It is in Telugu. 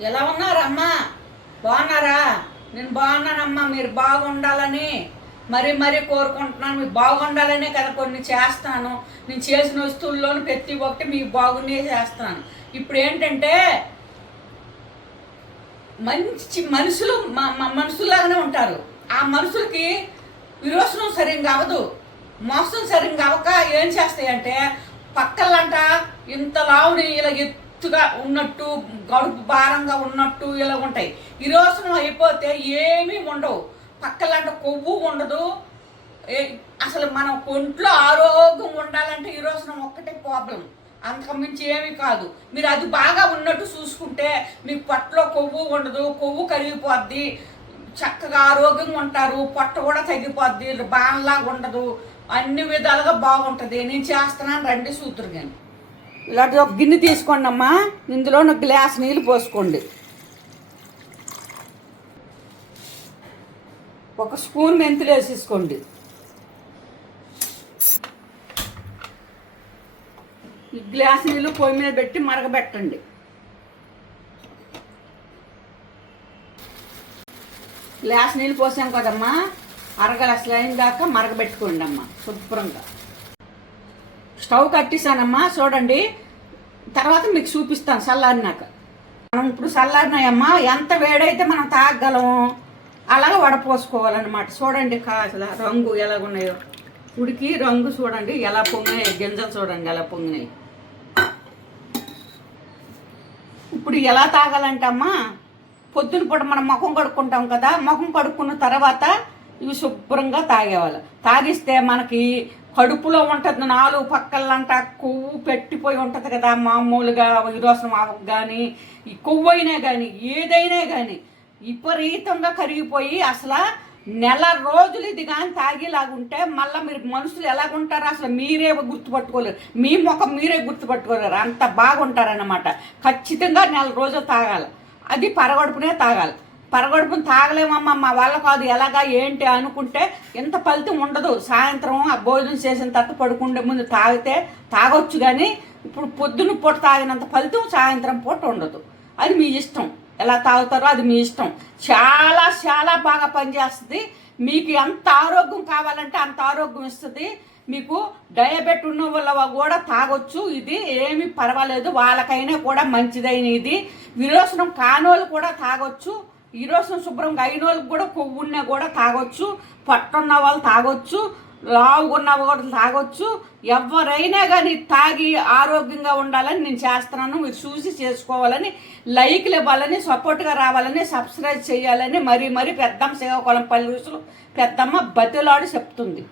ఎలా ఉన్నారమ్మా? బాగున్నారా? నేను బాగున్నానమ్మా మీరు బాగుండాలని మరి మరీ కోరుకుంటున్నాను. మీరు బాగుండాలనే కదా కొన్ని చేస్తాను. నేను చేసిన వస్తువుల్లోనూ ప్రతి ఒక్కటి మీకు బాగునే చేస్తాను. ఇప్పుడు ఏంటంటే మంచి మనుషులు మా మ- మనుషుల్లాగానే ఉంటారు. ఆ మనుషులకి విరోచనం సరిగ్గా అవ్వదు. మోసం సరిగ్గా అవ్వక ఏం చేస్తాయంటే పక్కలంట ఇంత లావుని ఇలా ఎత్తుగా ఉన్నట్టు గడుపు భారంగా ఉన్నట్టు ఇలా ఉంటాయి. విరోచనం అయిపోతే ఏమీ ఉండవు. పక్కలాంటి కొవ్వు ఉండదు. ఏ- అసలు మనం ఒంట్లో ఆరోగ్యం ఉండాలంటే విరోచనం ఒక్కటే ప్రాబ్లం అంతకుమించి ఏమీ కాదు. మీరు అది బాగా ఉన్నట్టు చూసుకుంటే మీ పొట్టలో కొవ్వు ఉండదు కొవ్వు కరిగిపోద్ది చక్కగా ఆరోగ్యంగా ఉంటారు పొట్ట కూడా తగ్గిపోద్ది బాణలాగా ఉండదు అన్ని విధాలుగా బాగుంటుంది. నేను చేస్తున్నాను రండి సూత్రుగాని. ఇలాంటి ఒక గిన్నె తీసుకోండి అమ్మా ఇందులో ఒక గ్లాస్ నీళ్ళు పోసుకోండి. ఒక స్పూన్ మెంతులు వేసేసుకోండి. ఈ గ్లాస్ నీళ్ళు పొయ్యి మీద పెట్టి మరగబెట్టండి. గ్లాస్ నీళ్ళు పోసాం కదమ్మా. అరగలాస్ లైన్ దాకా మరగబెట్టుకోండి అమ్మా శుభ్రంగా. స్టవ్ కట్టేసానమ్మా చూడండి. తర్వాత మీకు చూపిస్తాను చల్లారినాక. మనం ఇప్పుడు చల్లారినాయమ్మా ఎంత వేడైతే మనం తాగగలము అలాగ వడపోసుకోవాలన్నమాట. చూడండి కాసలా రంగు ఎలాగున్నాయో. ఉడికి రంగు చూడండి ఎలా పొంగినాయి గింజలు చూడండి ఎలా పొంగినాయి. ఇప్పుడు ఎలా తాగాలంటే అమ్మా పొద్దున పూట మనం ముఖం కడుక్కుంటాం కదా ముఖం కడుక్కున్న తర్వాత ఇవి శుభ్రంగా తాగేవాళ్ళు. తాగిస్తే మనకి కడుపులో ఉంటుంది నాలుగు పక్కలంట కొవ్వు పెట్టిపోయి ఉంటుంది కదా మామూలుగా ఈరోజు ఆవకు కానీ ఈ కొవ్వు అయినా కానీ ఏదైనా కానీ విపరీతంగా కరిగిపోయి అసలు నెల రోజులు ఇది కానీ తాగేలాగుంటే మళ్ళీ మీరు మనుషులు ఎలాగుంటారో అసలు మీరే గుర్తుపట్టుకోలేరు. మీ ముఖం మీరే గుర్తుపట్టుకోలేరు. అంత బాగుంటారన్నమాట. ఖచ్చితంగా నెల రోజులు తాగాలి. అది పరగడుపునే తాగాలి. పరగడుపుని తాగలేమమ్మా మా వల్ల కాదు. ఎలాగా ఏంటి అనుకుంటే ఎంత ఫలితం ఉండదు. సాయంత్రం ఆ భోజనం చేసిన తర్వాత పడుకుండే ముందు తాగితే తాగొచ్చు కానీ ఇప్పుడు పొద్దున పూట తాగినంత ఫలితం సాయంత్రం పూట ఉండదు. అది మీ ఇష్టం. ఎలా తాగుతారో అది మీ ఇష్టం. చాలా చాలా బాగా పనిచేస్తుంది. మీకు ఎంత ఆరోగ్యం కావాలంటే అంత ఆరోగ్యం ఇస్తుంది. మీకు డయాబెట్ ఉన్న వాళ్ళ కూడా తాగొచ్చు. ఇది ఏమి పర్వాలేదు. వాళ్ళకైనా కూడా మంచిదైన ఇది విరోచనం కానోళ్ళు కూడా తాగొచ్చు. విరోచనం శుభ్రంగా అయిన వాళ్ళకి కూడా కొవ్వు ఉన్నా కూడా తాగొచ్చు పట్టున్న వాళ్ళు తాగొచ్చు లావుగున్న వాళ్ళు తాగొచ్చు. ఎవరైనా కానీ తాగి ఆరోగ్యంగా ఉండాలని నేను చేస్తున్నాను. మీరు చూసి చేసుకోవాలని లైక్లు ఇవ్వాలని సపోర్ట్గా రావాలని సబ్స్క్రైబ్ చేయాలని మరీ మరీ పెద్దమ్మ శ్రీకాకుళం పల్లి పెద్దమ్మ బతిలాడు చెప్తుంది.